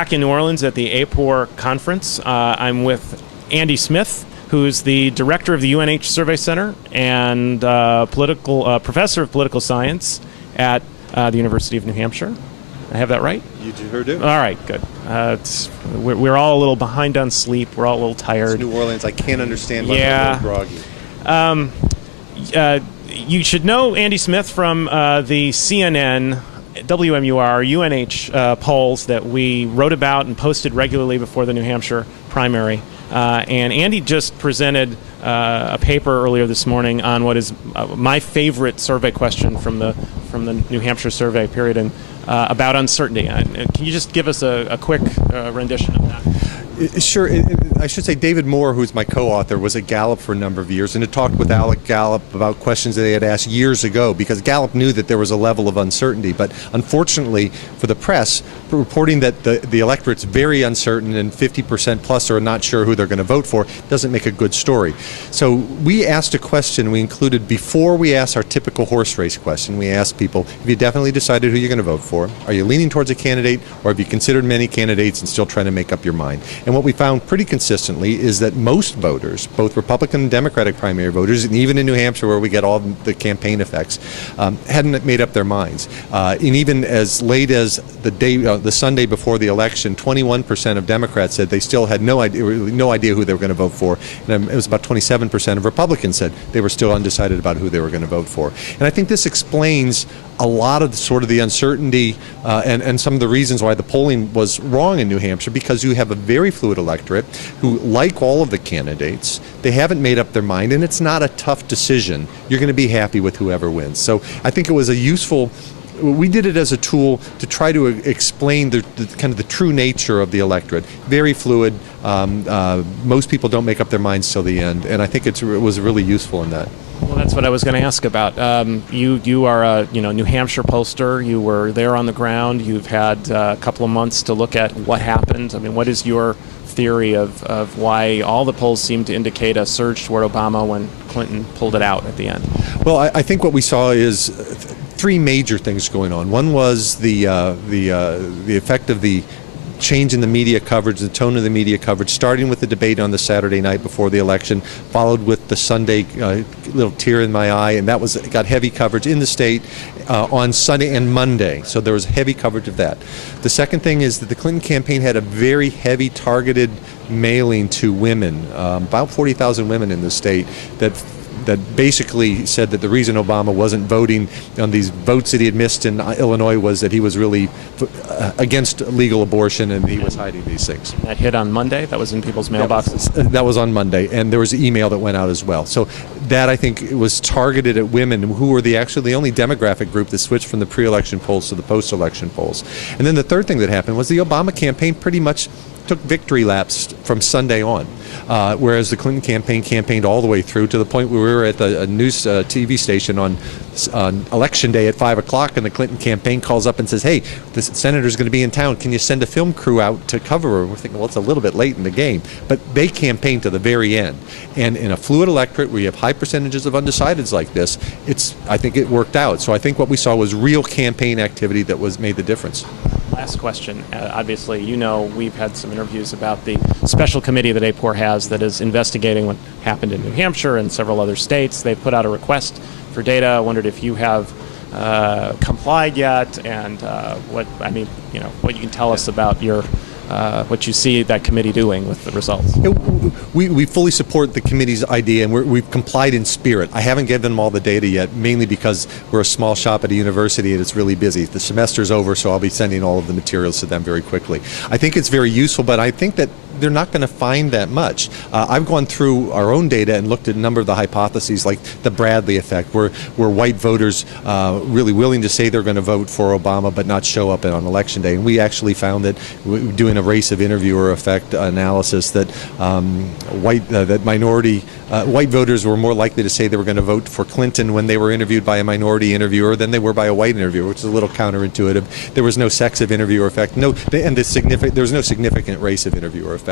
back in New Orleans at the AAPOR conference. I'm with Andy Smith, who's the director of the UNH Survey Center and professor of political science at the University of New Hampshire. I have that right? You sure do. All right, good. We're all a little behind on sleep. We're all a little tired. It's New Orleans. I can't understand why I'm groggy. You should know Andy Smith from the CNN, WMUR, UNH polls that we wrote about and posted regularly before the New Hampshire primary. And Andy just presented a paper earlier this morning on what is my favorite survey question from the New Hampshire survey period, and about uncertainty. Can you just give us a quick rendition of that? Sure. I should say David Moore, who's my co-author, was at Gallup for a number of years and had talked with Alec Gallup about questions that they had asked years ago, because Gallup knew that there was a level of uncertainty. But unfortunately for the press, reporting that the electorate's very uncertain and 50% plus are not sure who they're going to vote for doesn't make a good story. So we asked a question we included before we asked our typical horse race question. We asked people, have you definitely decided who you're going to vote for? Are you leaning towards a candidate, or have you considered many candidates and still trying to make up your mind? And what we found pretty consistently is that most voters, both Republican and Democratic primary voters, and even in New Hampshire where we get all the campaign effects, hadn't made up their minds. And even as late as the Sunday before the election, 21% of Democrats said they still had no idea who they were going to vote for. And it was about 27% of Republicans said they were still undecided about who they were going to vote for. And I think this explains a lot of the uncertainty and some of the reasons why the polling was wrong in New Hampshire, because you have a very fluid electorate who like all of the candidates. They haven't made up their mind, and it's not a tough decision. You're going to be happy with whoever wins. So I think it was a useful. We did it as a tool to try to explain the kind of the true nature of the electorate. Very fluid. Most people don't make up their minds till the end, and I think it was really useful in that. Well, that's what I was going to ask about. You are a New Hampshire pollster. You were there on the ground. You've had a couple of months to look at what happened. I mean, what is your theory of why all the polls seem to indicate a surge toward Obama when Clinton pulled it out at the end? Well, I think what we saw is three major things going on. One was the effect of the change in the media coverage, the tone of the media coverage, starting with the debate on the Saturday night before the election, followed with the Sunday little tear in my eye, and that got heavy coverage in the state on Sunday and Monday. So there was heavy coverage of that. The second thing is that the Clinton campaign had a very heavy targeted mailing to women, about 40,000 women in the state, that basically said that the reason Obama wasn't voting on these votes that he had missed in Illinois was that he was really against legal abortion and he was hiding these things. That hit on Monday? That was in people's mailboxes? That was on Monday, and there was an email that went out as well. So that, I think, was targeted at women who were actually the only demographic group that switched from the pre-election polls to the post-election polls. And then the third thing that happened was the Obama campaign pretty much took victory laps from Sunday on, whereas the Clinton campaign campaigned all the way through to the point where we were at a news TV station on Election Day at 5 o'clock, and the Clinton campaign calls up and says, hey, the senator's going to be in town. Can you send a film crew out to cover her? We're thinking, well, it's a little bit late in the game. But they campaigned to the very end. And in a fluid electorate where you have high percentages of undecideds like this, I think it worked out. So I think what we saw was real campaign activity that made the difference. Last question. Obviously, we've had some interviews about the special committee that AAPOR has that is investigating what happened in New Hampshire and several other states. They've put out a request for data. I wondered if you have complied yet, and what you can tell us about what you see that committee doing with the results. We fully support the committee's idea, and we've complied in spirit. I haven't given them all the data yet, mainly because we're a small shop at a university and it's really busy. The semester's over, so I'll be sending all of the materials to them very quickly. I think it's very useful, but I think that they're not going to find that much. I've gone through our own data and looked at a number of the hypotheses, like the Bradley effect, where white voters really willing to say they're going to vote for Obama but not show up on Election Day. And we actually found that doing a race of interviewer effect analysis that white voters were more likely to say they were going to vote for Clinton when they were interviewed by a minority interviewer than they were by a white interviewer, which is a little counterintuitive. There was no sex of interviewer effect, there was no significant race of interviewer effect.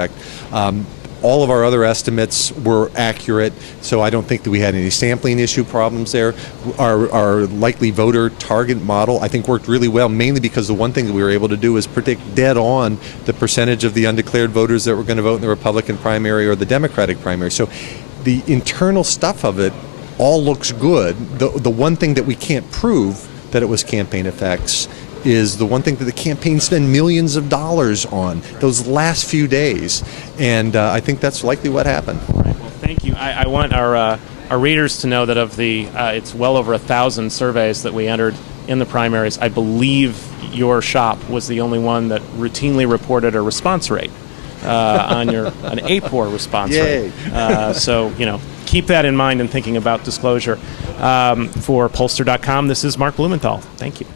All of our other estimates were accurate, so I don't think that we had any sampling issue problems there. Our likely voter target model, I think, worked really well, mainly because the one thing that we were able to do is predict dead on the percentage of the undeclared voters that were going to vote in the Republican primary or the Democratic primary. So the internal stuff of it all looks good. The one thing that we can't prove that it was campaign effects is the one thing that the campaign spent millions of dollars on those last few days, and I think that's likely what happened. Right. Well, thank you. I want our readers to know that of the it's well over 1,000 surveys that we entered in the primaries, I believe your shop was the only one that routinely reported a response rate on an AAPOR response Yay. rate. So keep that in mind in thinking about disclosure. For pollster.com, this is Mark Blumenthal. Thank you.